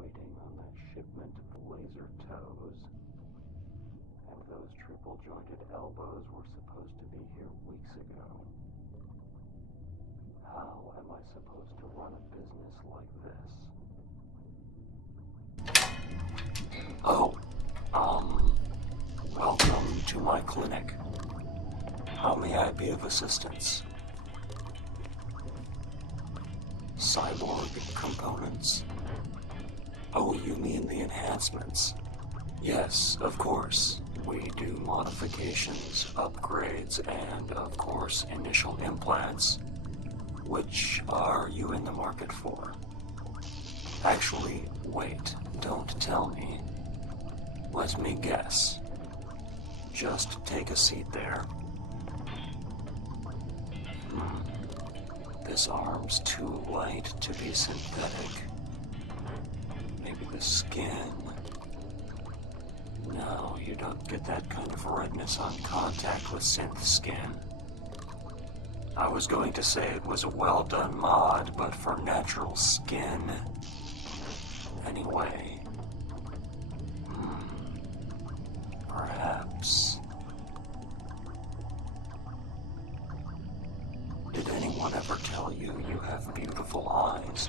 waiting on that shipment of laser toes. And those triple-jointed elbows were supposed to be here weeks ago. How am I supposed to run a business like this? Oh, welcome to my clinic. How may I be of assistance? Cyborg components? Oh, you mean the enhancements? Yes, of course. We do modifications, upgrades, and, of course, initial implants. Which are you in the market for? Actually, wait, don't tell me. Let me guess. Just take a seat there. This arm's too light to be synthetic. Maybe the skin. No, you don't get that kind of redness on contact with synth skin. I was going to say it was a well-done mod, but for natural skin. Anyway. Perhaps. Did anyone ever tell you you have beautiful eyes?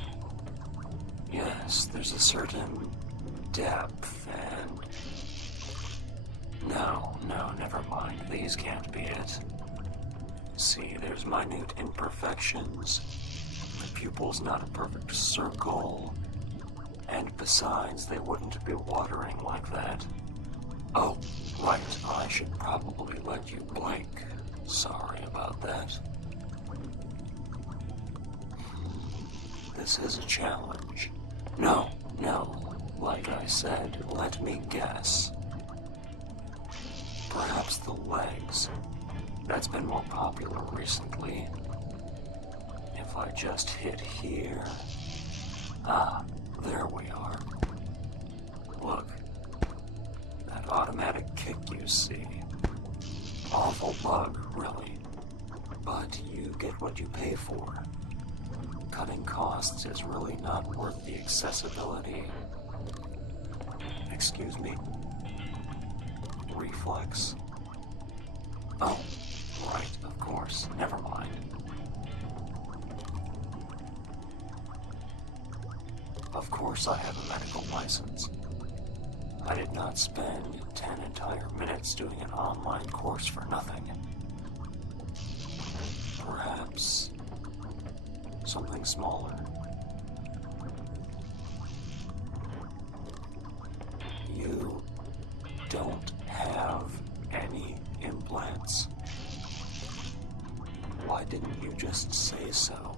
Yes, there's a certain depth and... No, never mind. These can't be it. See, there's minute imperfections. The pupil's not a perfect circle. And besides, they wouldn't be watering like that. Oh, right, I should probably let you blink. Sorry about that. This is a challenge. No, like I said, let me guess. Perhaps the legs. That's been more popular recently. If I just hit here... Ah, there we are. Look. That automatic kick you see. Awful bug, really. But you get what you pay for. Cutting costs is really not worth the accessibility. Excuse me? Reflex? Oh, right, of course. Never mind. Of course I have a medical license. I did not spend 10 entire minutes doing an online course for nothing. Perhaps something smaller. You don't have any implants? Why didn't you just say so?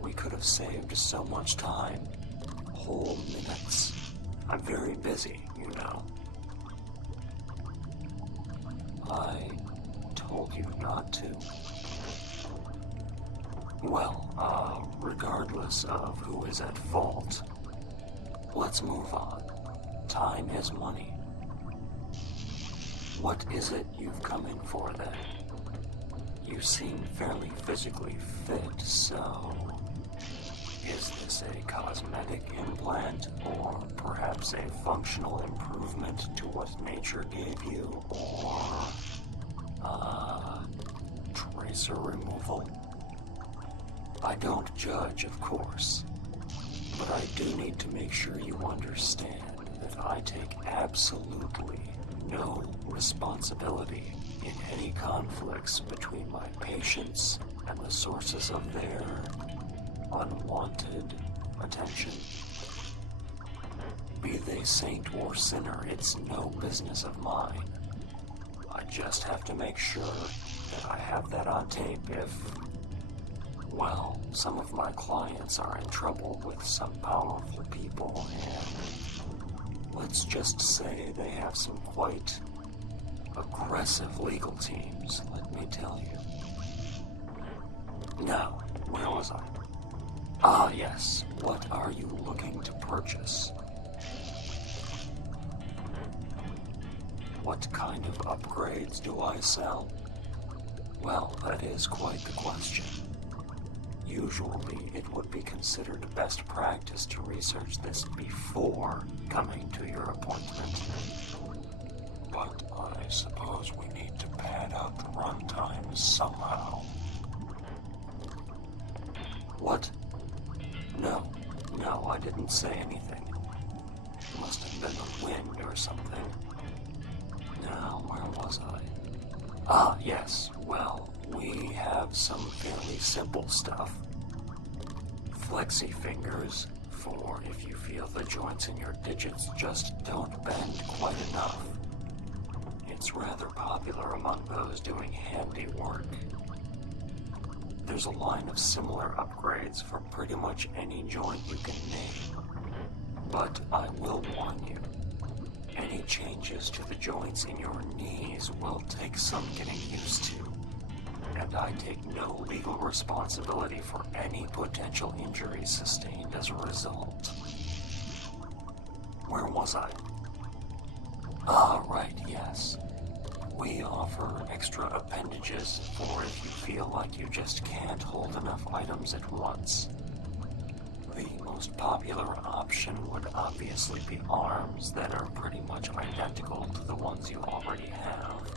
We could have saved so much time. Whole minutes. I'm very busy, you know. I told you not to. Well, regardless of who is at fault, let's move on. Time is money. What is it you've come in for then? You seem fairly physically fit, so... Is this a cosmetic implant, or perhaps a functional improvement to what nature gave you, or... tracer removal? I don't judge, of course, but I do need to make sure you understand that I take absolutely no responsibility in any conflicts between my patients and the sources of their unwanted attention. Be they saint or sinner, it's no business of mine. I just have to make sure that I have that on tape if, well, some of my clients are in trouble with some powerful people, and let's just say they have some quite aggressive legal teams, let me tell you. Now, where was I? Ah, yes. What are you looking to purchase? What kind of upgrades do I sell? Well, that is quite the question. usually it would be considered best practice to research this before coming to your appointment. But I suppose we need to pad out the run times somehow. What? No, I didn't say anything. Must have been the wind or something. Now, where was I? Ah, yes, well, we have some fairly simple stuff. Flexi fingers, for if you feel the joints in your digits just don't bend quite enough. It's rather popular among those doing handiwork. There's a line of similar upgrades for pretty much any joint you can name. But I will warn you, any changes to the joints in your knees will take some getting used to, and I take no legal responsibility for any potential injuries sustained as a result. Where was I? Ah, right, yes. We offer extra appendages for if you feel like you just can't hold enough items at once. The most popular option would obviously be arms that are pretty much identical to the ones you already have.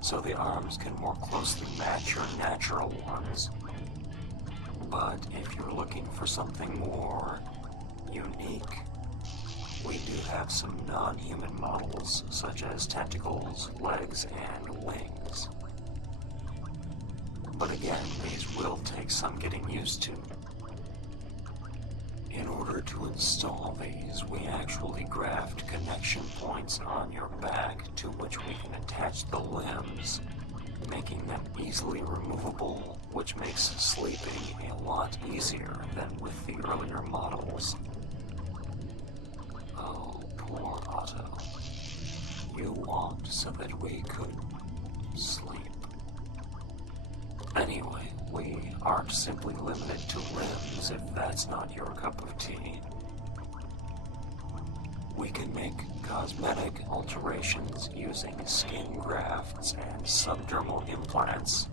So the arms can more closely match your natural ones. But if you're looking for something more unique, we do have some non-human models, such as tentacles, legs, and wings. But again, these will take some getting used to. In order to install these, we actually graft connection points on your back to which we can attach the limbs, making them easily removable, which makes sleeping a lot easier than with the earlier models. Oh, poor Otto. You walked so that we could sleep. Anyway, we aren't simply limited to limbs if that's not your cup of tea. We can make cosmetic alterations using skin grafts and subdermal implants.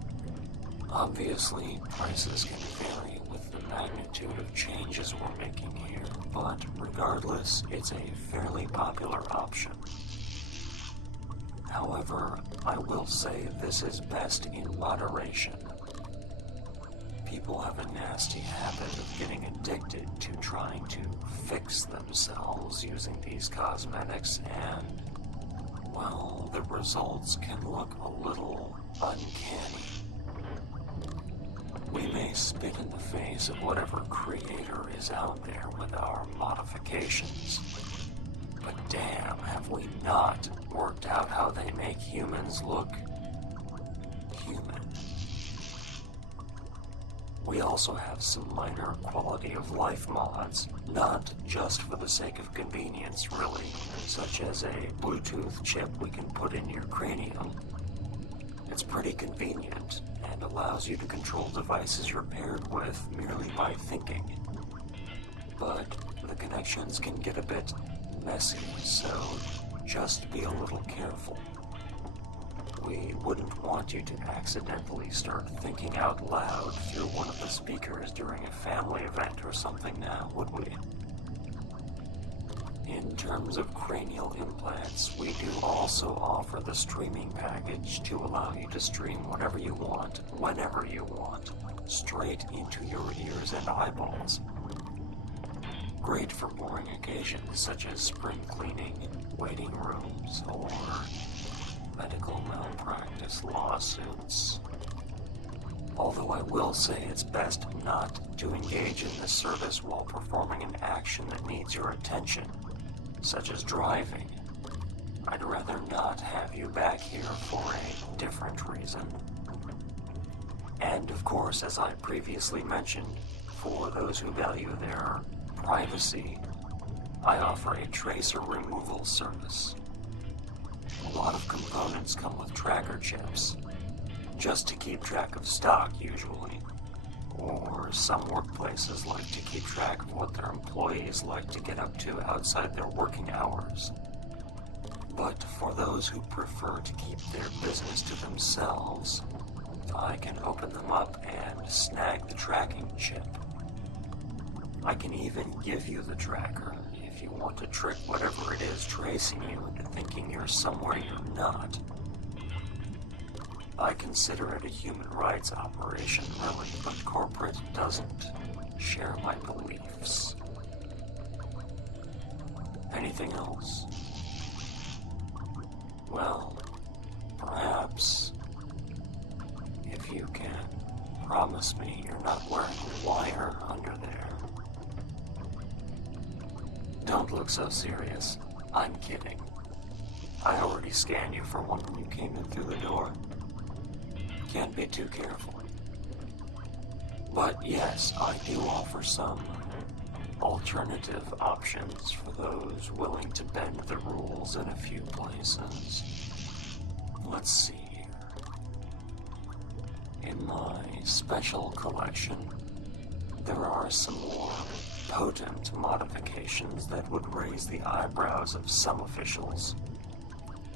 Obviously, prices can vary with the magnitude of changes we're making here, but regardless, it's a fairly popular option. However, I will say this is best in moderation. People have a nasty habit of getting addicted to trying to fix themselves using these cosmetics, and, well, the results can look a little uncanny. We may spit in the face of whatever creator is out there with our modifications, but damn, have we not worked out how they make humans look human. We also have some minor quality of life mods, not just for the sake of convenience really, such as a Bluetooth chip we can put in your cranium. It's pretty convenient and allows you to control devices you're paired with merely by thinking. But the connections can get a bit messy, so just be a little careful. We wouldn't want you to accidentally start thinking out loud through one of the speakers during a family event or something now, would we? In terms of cranial implants, we do also offer the streaming package to allow you to stream whatever you want, whenever you want, straight into your ears and eyeballs. Great for boring occasions such as spring cleaning, waiting rooms, or medical malpractice lawsuits. Although I will say it's best not to engage in this service while performing an action that needs your attention, such as driving. I'd rather not have you back here for a different reason. And of course, as I previously mentioned, for those who value their privacy, I offer a tracer removal service. A lot of components come with tracker chips, just to keep track of stock usually, or some workplaces like to keep track of what their employees like to get up to outside their working hours. But for those who prefer to keep their business to themselves, I can open them up and to snag the tracking chip. I can even give you the tracker if you want to trick whatever it is tracing you into thinking you're somewhere you're not. I consider it a human rights operation, really, but corporate doesn't share my beliefs. Anything else? Well, perhaps, if you can promise me you're not wearing a wire under there. Don't look so serious. I'm kidding. I already scanned you for one when you came in through the door. Can't be too careful. But yes, I do offer some alternative options for those willing to bend the rules in a few places. Let's see here. In my special collection, there are some more potent modifications that would raise the eyebrows of some officials,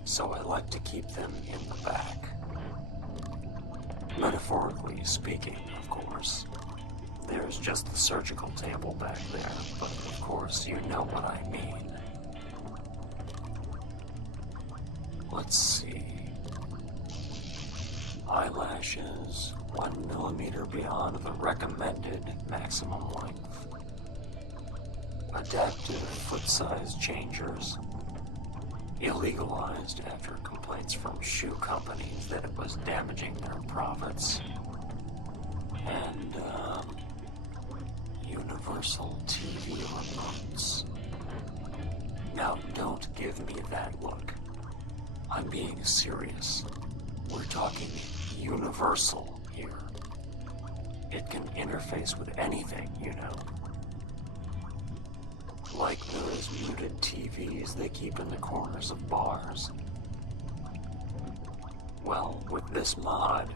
so I like to keep them in the back. Metaphorically speaking, of course. There's just the surgical table back there, but of course you know what I mean. Let's see. Eyelashes 1 millimeter beyond the recommended maximum length. Adaptive foot size changers. Illegalized after complaints from shoe companies that it was damaging their profits. And, universal TV remotes. Now, don't give me that look. I'm being serious. We're talking universal here. It can interface with anything, you know. Like those muted TVs they keep in the corners of bars. Well, with this mod,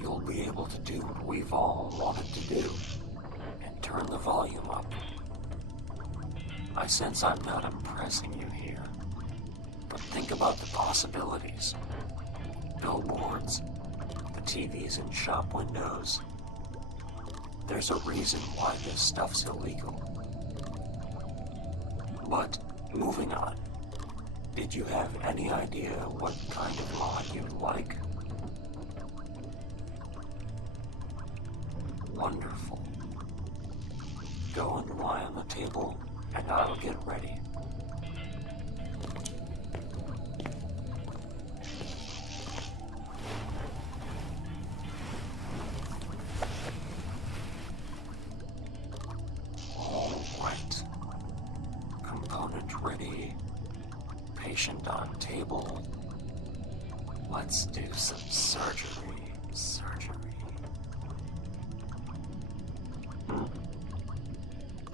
you'll be able to do what we've all wanted to do, and turn the volume up. I sense I'm not impressing you here, but think about the possibilities. Billboards, the TVs in shop windows. There's a reason why this stuff's illegal. But, moving on, did you have any idea what kind of mod you'd like? Wonderful. Go and lie on the table, and I'll get ready. Ready, patient on table. Let's do some surgery.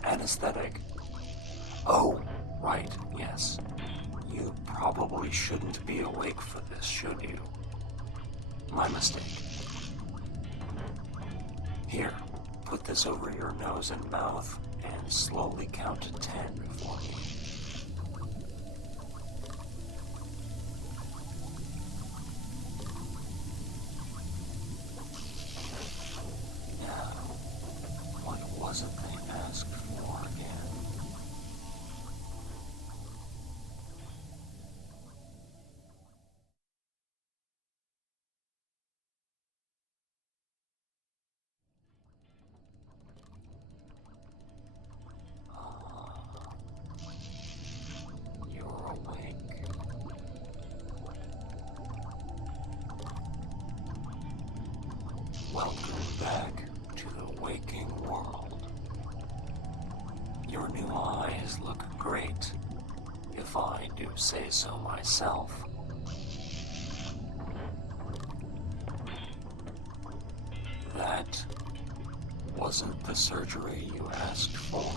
Anesthetic. Oh, right, yes. You probably shouldn't be awake for this, should you? My mistake. Here, put this over your nose and mouth, and slowly count to 10 for me. Wasn't they asked for again? You're awake. Welcome back to the waking world. Your new eyes look great, if I do say so myself. That wasn't the surgery you asked for.